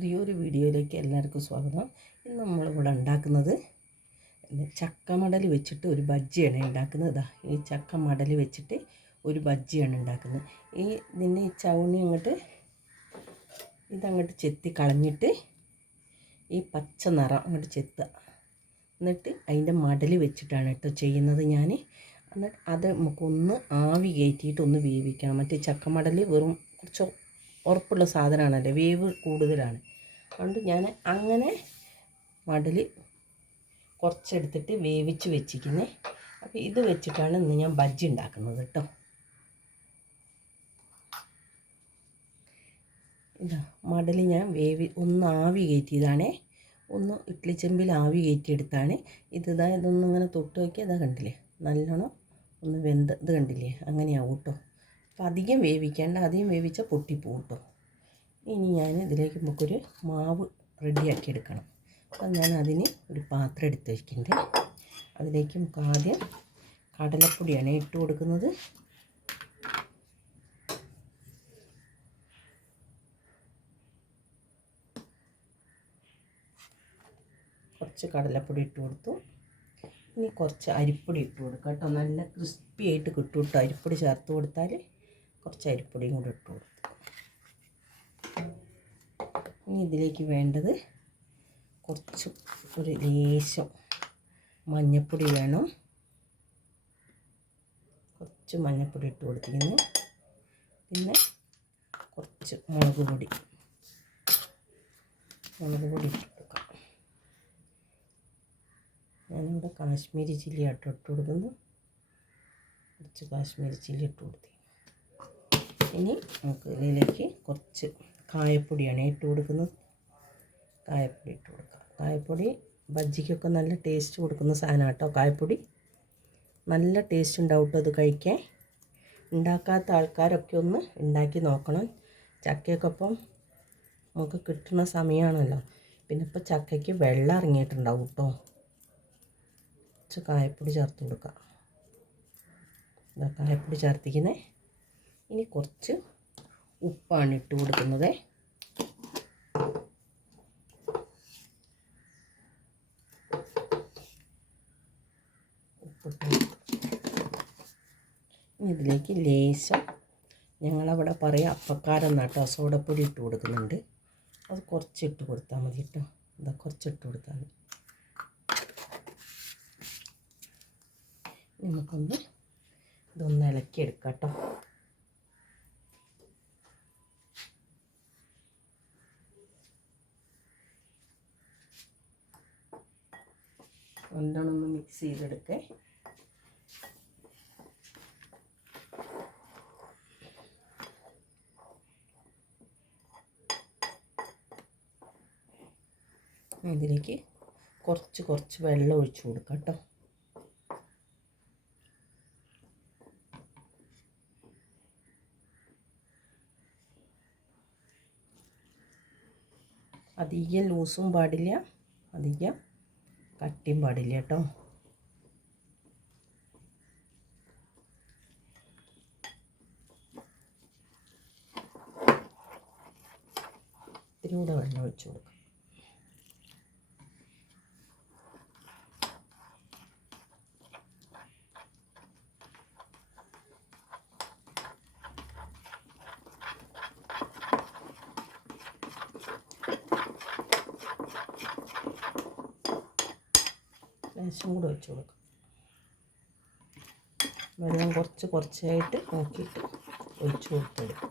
പുതിയൊരു വീഡിയോയിലേക്ക് എല്ലാവർക്കും സ്വാഗതം. ഇന്ന് നമ്മളിവിടെ ഉണ്ടാക്കുന്നത് ചക്കമടൽ വെച്ചിട്ട് ഒരു ബജ്ജിയാണ് ഉണ്ടാക്കുന്നത്. ഇതാ ഈ ചക്കമടൽ വെച്ചിട്ട് ഒരു ബജ്ജിയാണ് ഉണ്ടാക്കുന്നത്. ഈ ഇതിന്റെ ഈ ചവണി അങ്ങോട്ട് ഇതങ്ങോട്ട് ചെത്തി കളഞ്ഞിട്ട് ഈ പച്ച നിറം അങ്ങോട്ട് ചെത്തുക. എന്നിട്ട് അതിന്റെ മടൽ വെച്ചിട്ടാണ് കേട്ടോ ചെയ്യുന്നത് ഞാൻ എന്നിട്ട് അത് നമുക്കൊന്ന് ആവി കയറ്റിയിട്ട് ഒന്ന് വേവിക്കണം. മറ്റേ ചക്ക മടൽ വെറും കുറച്ച് ഉറപ്പുള്ള സാധനമാണല്ലോ വേവ് കൂടുതലാണ്. അതുകൊണ്ട് ഞാൻ അങ്ങനെ മടൽ കുറച്ചെടുത്തിട്ട് വേവിച്ച് വെച്ചിരിക്കുന്നത് അപ്പോൾ ഇത് വെച്ചിട്ടാണ് ഇന്ന് ഞാൻ ബജ്ജി ഉണ്ടാക്കുന്നത് കേട്ടോ. ഇതാ മടൽ ഞാൻ വേവി ഒന്ന് ആവി കയറ്റിയതാണേ. ഒന്ന് ഇഡ്ഡലി ചെമ്പിൽ ആവി കയറ്റിയെടുത്താണ്. ഇത് ഇതാ ഇതൊന്നും ഇങ്ങനെ തൊട്ട് നോക്കി ഇതാ കണ്ടില്ലേ? നല്ലോണം ഒന്ന് വെന്ത് ഇത് കണ്ടില്ലേ? അങ്ങനെയാവും കേട്ടോ. അപ്പോൾ അധികം വേവിക്കേണ്ട അധികം വേവിച്ചാൽ പൊട്ടിപ്പോവും കേട്ടോ. ഇനി ഞാൻ ഇതിലേക്ക് നമുക്കൊരു മാവ് റെഡിയാക്കി എടുക്കണം അപ്പം ഞാൻ അതിന് ഒരു പാത്രം എടുത്ത് വയ്ക്കുന്നുണ്ട് അതിലേക്ക് നമുക്ക് ആദ്യം കടലപ്പൊടിയാണ് ഇട്ട് കൊടുക്കുന്നത്. കുറച്ച് കടലപ്പൊടി ഇട്ട് കൊടുത്തു. ഇനി കുറച്ച് അരിപ്പൊടി ഇട്ട് കൊടുക്കുക കേട്ടോ. നല്ല ക്രിസ്പി ആയിട്ട് കിട്ടും കേട്ടോ. അരിപ്പൊടി ചേർത്ത് കൊടുത്താൽ കുറച്ച് അരിപ്പൊടിയും കൂടെ ഇട്ട് കൊടുത്തു ഇനി ഇതിലേക്ക് വേണ്ടത് കുറച്ച് ഒരു ലേശം മഞ്ഞൾപ്പൊടി വേണം. കുറച്ച് മഞ്ഞൾപ്പൊടി ഇട്ട് കൊടുത്തിരിക്കുന്നു. പിന്നെ കുറച്ച് മുളക് പൊടി. മുളക് പൊടി ഞാനിവിടെ കാശ്മീരി ചില്ലി ആട്ടോ ഇട്ട് കൊടുക്കുന്നു. കുറച്ച് കാശ്മീരി ചില്ലി ഇട്ട് കൊടുത്തു ഇനി നമുക്ക് ഇതിലേക്ക് കുറച്ച് കായപ്പൊടിയാണ് ഇട്ട് കൊടുക്കുന്നത്. കായപ്പൊടി ഇട്ട് കൊടുക്കുക കായപ്പൊടി ബജ്ജിക്കൊക്കെ നല്ല ടേസ്റ്റ് കൊടുക്കുന്ന സാധനം കേട്ടോ കായപ്പൊടി. നല്ല ടേസ്റ്റ് ഉണ്ടാവും അത് കഴിക്കാൻ. ഉണ്ടാക്കാത്ത ആൾക്കാരൊക്കെ ഒന്ന് ഉണ്ടാക്കി നോക്കണം. ചക്കയൊക്കെ ഇപ്പം നമുക്ക് കിട്ടുന്ന സമയമാണല്ലോ പിന്നെ ഇപ്പോൾ ചക്കയ്ക്ക് വെള്ളം ഇറങ്ങിയിട്ടുണ്ടാവും കേട്ടോ കുറച്ച് കായപ്പൊടി ചേർത്ത് കൊടുക്കാം. കായപ്പൊടി ചേർത്തിക്കുന്നത് ഇനി കുറച്ച് ഉപ്പാണ് ഇട്ട് കൊടുക്കുന്നത്. ഇതിലേക്ക് ലേശം ഞങ്ങളവിടെ പറയാം അപ്പക്കാരെന്നാട്ടോ. സോഡപ്പൊടി ഇട്ട് കൊടുക്കുന്നുണ്ട്. അത് കുറച്ച് ഇട്ട് കൊടുത്താൽ മതി കേട്ടോ ഇതാ കുറച്ച് ഇട്ട് കൊടുത്താൽ മതി. നമുക്കൊന്ന് ഇതൊന്ന് ഇളക്കിയെടുക്കാം കേട്ടോ ഒന്ന് മിക്സ് ചെയ്തെടുക്കേ ഇതിലേക്ക് കുറച്ച് കുറച്ച് വെള്ളം ഒഴിച്ചു കൊടുക്കാം കേട്ടോ. അധികം ലൂസും പാടില്ല അധികം കട്ടിയും പാടില്ല കേട്ടോ. ഇത്തിരി കൂടെ വെള്ളം ഒഴിച്ചു കൊടുക്കാം. ലേശം കൂടെ ഒഴിച്ച് കൊടുക്കാം. വെള്ളം കുറച്ച് കുറച്ചായിട്ട് നോക്കിയിട്ട് ഒഴിച്ച് കൊടുത്തെടുക്കും.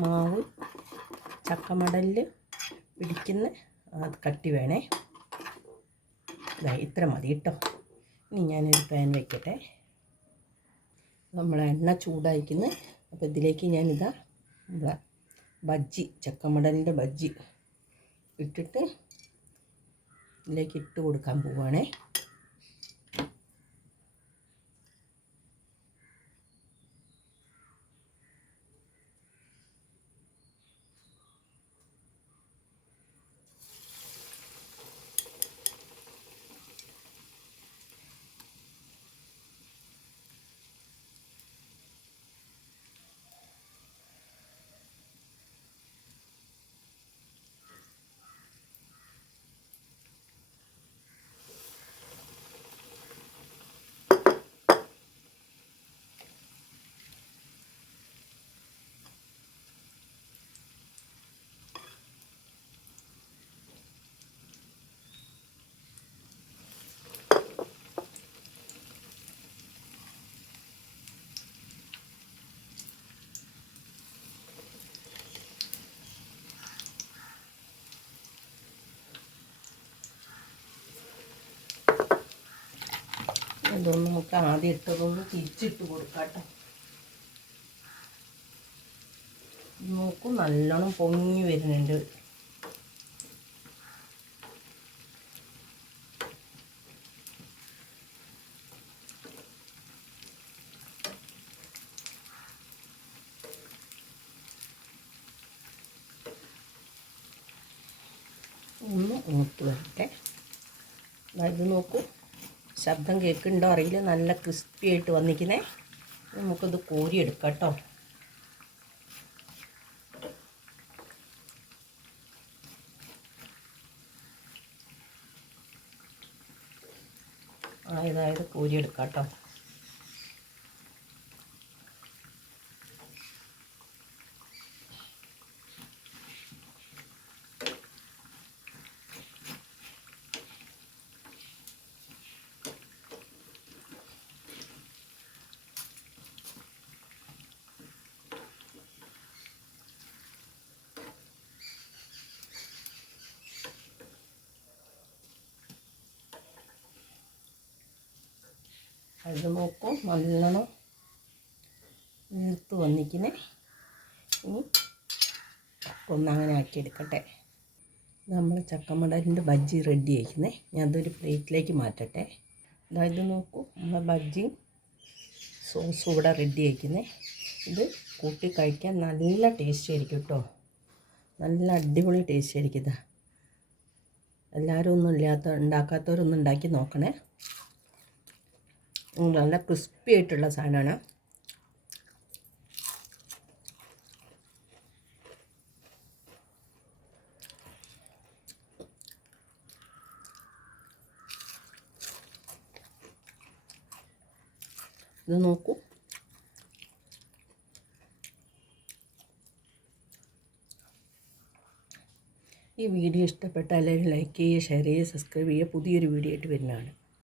മാവ് ചക്കമടലിൽ പിടിക്കുന്ന. കട്ടി വേണേ. ഇതാ ഇത്ര മതി കേട്ടോ ഇനി ഞാനൊരു പാൻ വയ്ക്കട്ടെ നമ്മൾ എണ്ണ ചൂടായിക്കുന്നു. അപ്പോൾ ഇതിലേക്ക് ഞാനിതാ നമ്മളെ ബജ്ജി ചക്കമടലിന്റെ ബജ്ജി ഇട്ടിട്ട് ഇതിലേക്ക് ഇട്ട് കൊടുക്കാൻ പോവുകയാണേ ഇതൊന്ന് നമുക്ക് ആദ്യം ഇട്ടതൊന്ന് തിരിച്ചിട്ട് കൊടുക്കാം നോക്കും നല്ലോണം പൊങ്ങി വരുന്നുണ്ട്. ഒന്ന് മൂത്ത് വരട്ടെ. ഇത് നോക്കൂ. ശബ്ദം കേൾക്കുന്നുണ്ടോ അറിയില്ല. നല്ല ക്രിസ്പി ആയിട്ട് വന്നിരിക്കുന്നേ. നമുക്കത് കോരിയെടുക്കാം കേട്ടോ. ആയതായത് കോരിയെടുക്കാം കേട്ടോ. അത് നോക്കും നല്ലോണം വീർത്ത് വന്നിരിക്കുന്നത് ഇനി ഒന്നങ്ങനെ ആക്കിയെടുക്കട്ടെ. നമ്മൾ ചക്കമടലിന്റെ ബജ്ജി റെഡി ആയിരിക്കുന്നേ ഞാൻ അതൊരു പ്ലേറ്റിലേക്ക് മാറ്റട്ടെ. അതായത് നോക്കൂ നമ്മളെ ബജ്ജിയും സോസും ഇവിടെ റെഡി ആയിരിക്കുന്നേ ഇത് കൂട്ടി കഴിക്കാൻ നല്ല ടേസ്റ്റ് ആയിരിക്കും കേട്ടോ. നല്ല അടിപൊളി ടേസ്റ്റ് ആയിരിക്കും ഇതാ. എല്ലാവരും ഒന്നും ഇല്ലാത്ത ഉണ്ടാക്കാത്തവരൊന്നും ഉണ്ടാക്കി നോക്കണേ. നല്ല ക്രിസ്പി ആയിട്ടുള്ള സാധനമാണ്. ഇത് നോക്കൂ. ഈ വീഡിയോ ഇഷ്ടപ്പെട്ട എല്ലാവരും ലൈക്ക് ചെയ്യുക ഷെയർ ചെയ്യുക സബ്സ്ക്രൈബ് ചെയ്യുക. പുതിയൊരു വീഡിയോ ആയിട്ട് വരുന്നതാണ്.